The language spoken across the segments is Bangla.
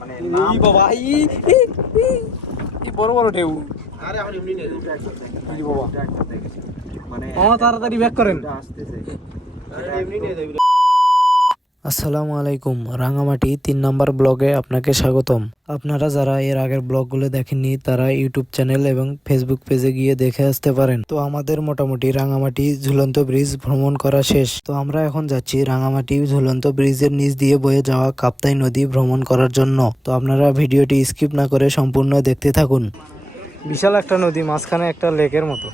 মানে এই বাবা এই বড় বড় ঢেউ। আরে এখন এমনি নেই এই বাবা মানে তাড়াতাড়ি ব্যাক করেন। আসতেছে এমনি নিয়ে যাবি। আসসালামু আলাইকুম, রাঙামাটি 3 নম্বর ব্লগে আপনাকে স্বাগতম। আপনারা যারা এর আগের ব্লগগুলো দেখেননি তারা ইউটিউব চ্যানেল এবং ফেসবুক পেজে গিয়ে দেখে আসতে পারেন। তো আমাদের মোটামুটি রাঙামাটি ঝুলন্ত ব্রিজ ভ্রমণ করা শেষ। তো আমরা এখন যাচ্ছি রাঙামাটি ঝুলন্ত ব্রিজের নিচ দিয়ে বয়ে যাওয়া কাপ্তাই নদী ভ্রমণ করার জন্য। তো আপনারা ভিডিওটি স্কিপ না করে সম্পূর্ণ দেখতে থাকুন। বিশাল একটা নদী, মাঝখানে একটা লেকের মতো।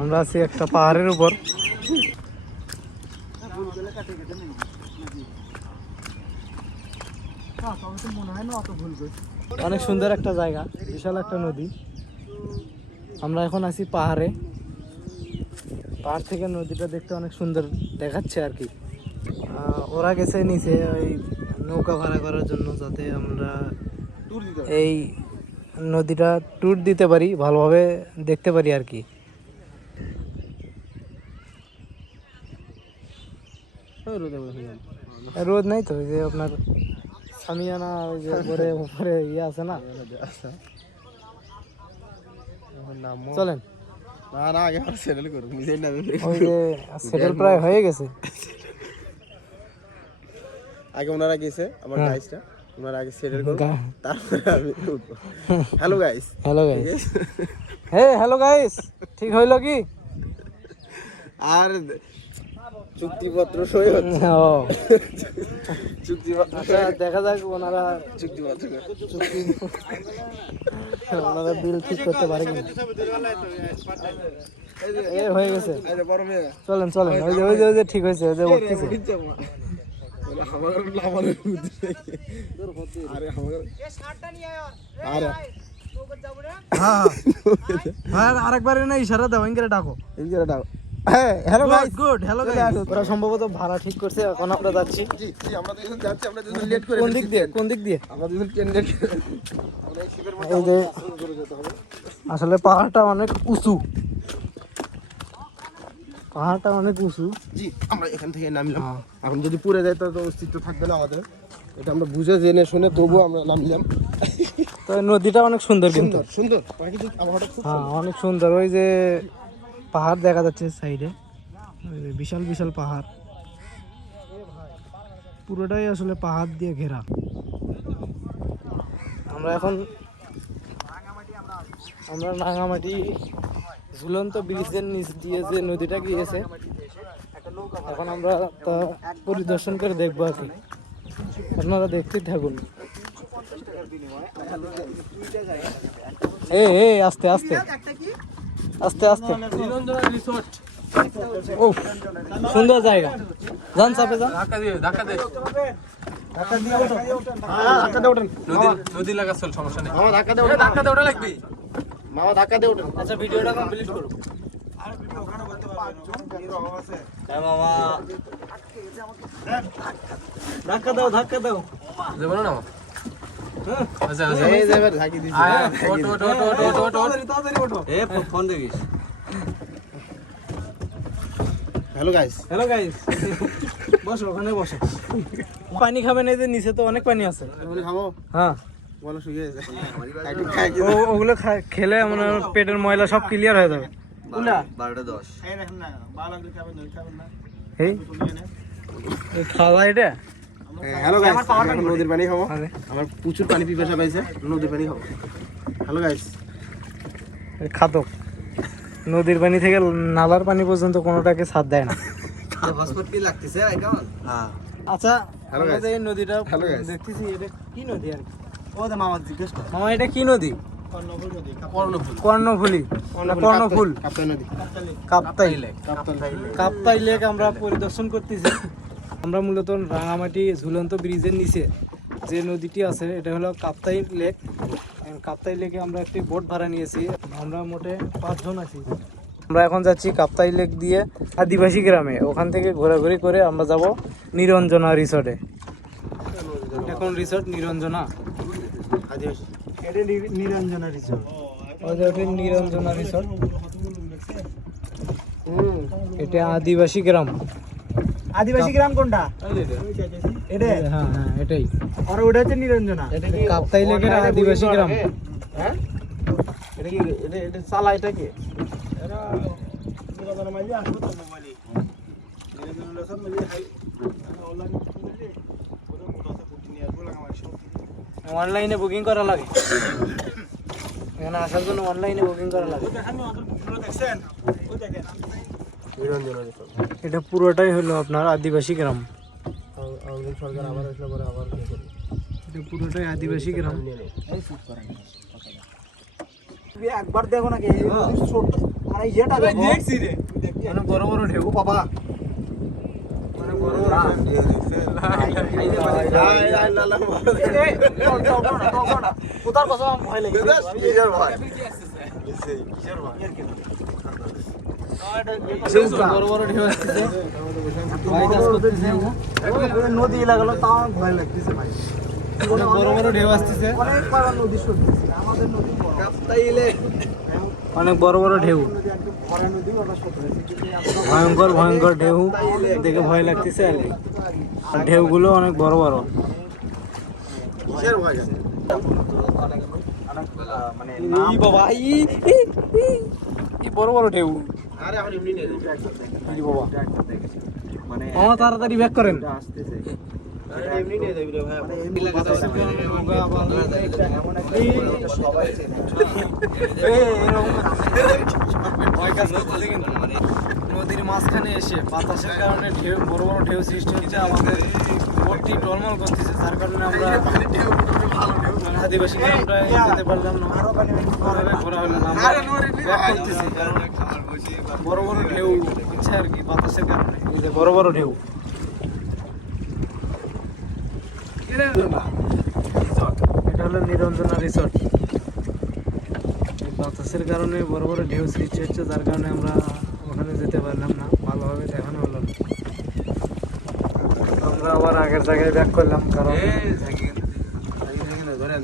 আমরা আছি একটা পাহাড়ের উপর। অনেক সুন্দর একটা জায়গা, বিশাল একটা নদী। আমরা এখন আছি পাহাড়ে। পাহাড় থেকে নদীটা দেখতে অনেক সুন্দর দেখাচ্ছে আর কি। ওরা গেছে নিচে ওই নৌকা ভাড়া করার জন্য, যাতে আমরা এই নদীটা ট্যুর দিতে পারি, ভালোভাবে দেখতে পারি আর কি। রোদ নাই তো, ওই যে আপনার সামিয়ানা, ওই যে উপরে উপরে ইয়ে আছে না। চলেন, না না আগে সেটেল করুন, নিজেই না ওই যে সেটেল প্রায় হয়ে গেছে। আগে ওনারা গেছে আমার গাইসটা, ওনারা আগে সেটেল করুন, তারপরে আমি উঠবো। Hello guys, hello guys, hello guys, ঠিক হইলো কি? আর চুক্তিপত্র সই হচ্ছে। ও চুক্তিপত্র আচ্ছা, দেখা যাক ওনারা চুক্তিপত্র ওনারা বিল ঠিক করতে পারে কিনা। এ হয়ে গেছে, বড় মেয়ে চলেন চলেন। ওই যে ওই যে ওই যে ঠিক হয়েছে, ওই যে উঠতেছে। আরেকবার না ইশারা দাও, ইনকে ডাকো। Hello guys, good, hello guys. ওরা সম্ভবত ভাড়া ঠিক করছে, এখন আমরা যাচ্ছি। জি জি আমরা দুজন যাচ্ছি, আমরা দুজন লেট করে কোন দিক দিয়ে, কোন দিক দিয়ে? আমরা দুজন ট্রেন লেট করে আমরা এই শিপের মধ্যে এই যে করে যেতে হবে। আসলে পাহাড়টা অনেক উঁচু, পাহাড়টা অনেক উঁচু। জি আমরা এখান থেকে নামলাম। এখন যদি পুড়ে যায় তো অস্তিত্ব থাকবে না আমাদের। এটা আমরা বুঝে জেনে শুনে তবুও আমরা নামলাম। তো নদীটা অনেক সুন্দর, কিন্তু সুন্দর সুন্দর প্রাকৃতিক আবহাওয়াটা খুব হ্যাঁ অনেক সুন্দর। ওই যে পাহাড় দেখা যাচ্ছে সাইডে, বিশাল বিশাল পাহাড়, পুরোটাই আসলে পাহাড় দিয়ে ঘেরা। আমরা এখন রাঙামাটি ঝুলন্ত ব্রিজের নিচ দিয়ে যে নদীটা গিয়েছে, এখন আমরা তা পরিদর্শন করে দেখবো আর কি। আপনারা দেখতেই থাকুন। আস্তে আস্তে আস্তে আস্তে। ও সুন্দর জায়গা, যান চাপে যান। নদী লাগা চল, সমস্যা নেই। মামা ধাক্কা দে ওঠেন, ধাক্কা দেওয়া লাগবে। মামা ধাক্কা দে ওঠেন। আচ্ছা, ভিডিওটা কমপ্লিট করো। ধাক্কা দাও, ধাক্কা দাও। যাবো না মামা? আচ্ছা আচ্ছা, এই যে এবার ধাক্কি দিছি। আয় ওঠ ওঠ ওঠ ওঠ ওঠ ওঠ। তাড়াতাড়ি ওঠো। ফোন দেখিস। হ্যালো গাইস, হ্যালো গাইস, বসো, ওখানে বসো। পানি খাবেন? এই যে নিচে তো অনেক পানি আছে। তুমি খাবো? হ্যাঁ, বলো শুকিয়ে গেছে। ওগুলো খেলে মানে পেটের ময়লা সব ক্লিয়ার হয়ে যাবে। এই খাওয়া এটা। হ্যালো গাইস, নদীর পানি খাবো। আমার প্রচুর পানি পিপাসা পাইছে, নদীর পানি খাবো। হ্যালো গাইস, খাদক নদীর পানি থেকে নালার পানি পর্যন্ত কোনোটাকে ছাড় দেয় না। আচ্ছা, Hello আমরা guys. যে এই নদীটা Hello guys. দেখতেছি, এটা কি নদী আর কি? মামা জিজ্ঞেস কর। মামা, এটা কি নদী? কর্ণফুলী, কর্ণফুল, কাপ্তাই নদী, কাপ্তাই কাপ্তাই লেক। কাপ্তাই লেক আমরা পরিদর্শন করতেছি। আমরা মূলত রাঙামাটি ঝুলন্ত ব্রিজের নিচে যে নদীটি আছে, এটা হলো কাপ্তাই লেক। কাপ্তাই লেকে আমরা একটি বোট ভাড়া নিয়েছি। আমরা মোটে 5 জন আছি। আমরা এখন যাচ্ছি কাপ্তাই লেক দিয়ে আদিবাসী গ্রামে। ওখান থেকে ঘোরাঘুরি করে আমরা যাব নিরঞ্জনা রিসোর্টে। এখন রিসোর্ট নিরঞ্জনা, এটা নিরঞ্জনা রিসোর্ট, ওটা নিরঞ্জনা রিসোর্ট। এটা আদিবাসী গ্রাম। আদিবাসী গ্রাম কোনটা? এটা হ্যাঁ হ্যাঁ এটাই আর ওটা হচ্ছে নিরঞ্জনা। কাপ্তাই লেকের আদিবাসী গ্রাম। হ্যাঁ এটা কি এটা চালা এটা কি অনলাইনে বুকিং করা লাগে, এখানে আসার জন্য অনলাইনে বুকিং করা লাগে। এটা পুরোটাই হলো আপনার আদিবাসী গ্রাম, সরকার আবার আসলে পরে আবার এটা পুরোটাই আদিবাসী গ্রাম। একবার দেখো নাকি ছোট আর এই যেটা দেখো অনেক বড় বড় ঢেউ বাবা কোথার কথা আমার ভয় লাগে বড় বড় ঢেউ আসতেছে, নদী লাগালো তাও আমার ভয় লাগতেছে ভাই। অনেক বড় বড় ঢেউ আসতেছে, অনেক বড় নদী সত্যি আমাদের নদী বড়। অনেক বড় বড় ঢেউ, ভরা নদী ওটা ছোট হয়েছে কিন্তু এখনো ভয়ঙ্কর ভয়ঙ্কর ঢেউ দেখে ভয় লাগতেছে আর কি। আর ঢেউগুলো অনেক বড় বড়। কিসের ভয় আছে মানে ই বাবা ই বড় বড় ঢেউ। আরে এখন এমনি নিয়ে ই বাবা মানে আমার তাড়াতাড়ি ব্যাক করেন। আসতেছে আরে এমনি নিয়ে যাবি রে ভাই মানে এমনি কথা সবাই চেনে নদীর মাঝখানে এসে বাতাসের কারণে ঢেউ বড় বড় ঢেউ সৃষ্টি হচ্ছে, আমাদের বোটটি টলমল করতেছে, যার কারণে আমরা আদিবাসী গ্রামটায় যেতে পারলাম না, ওভাবে ঘোরা হলো না, আমরা back করতেছি কারণ বড় বড় ঢেউ হচ্ছে আর কি বাতাসের কারণে। এই যে বড় বড় ঢেউ, এটা হলো নিরঞ্জনা রিসর্ট। বাতাসের কারণে বড় বড় ঢেউ সৃষ্টি হচ্ছে, যার কারণে আমরা ওখানে যেতে পারলাম না, ভালোভাবে দেখানো হলো না। আমরা আবার আগের জায়গায় ব্যাক করলাম, কারণ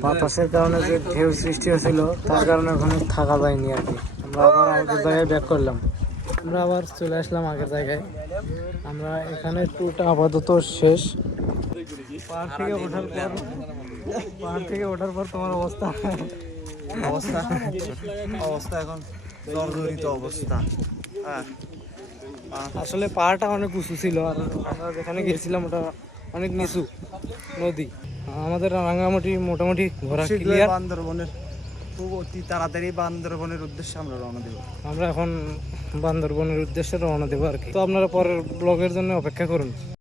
বাতাসের কারণে যে ঢেউ সৃষ্টি হয়েছিল তার কারণে ওখানে থাকা যায়নি আর কি। আমরা আবার আগের জায়গায় ব্যাক করলাম, আমরা আবার চলে আসলাম আগের জায়গায়। আমরা এখানে ট্যুরটা আপাতত শেষ। পাহাড় থেকে ওঠার পর তোমার অবস্থা অবস্থা এখন জর্জরিত অবস্থা। আসলে পাহাড়টা অনেক উঁচু ছিল, আর আমরা যেখানে গেছিলাম ওটা অনেক নিচু নদী। আমাদের রাঙ্গামাটি মোটামুটি ঘোরা ক্লিয়ার। বান্দরবনের খুব অতি তাড়াতাড়ি বান্দরবনের উদ্দেশ্যে আমরা রওনা দেব। আমরা এখন বান্দরবনের উদ্দেশ্যে রওনা দেবো আর কি। তো আপনারা পরের ব্লগের জন্য অপেক্ষা করুন।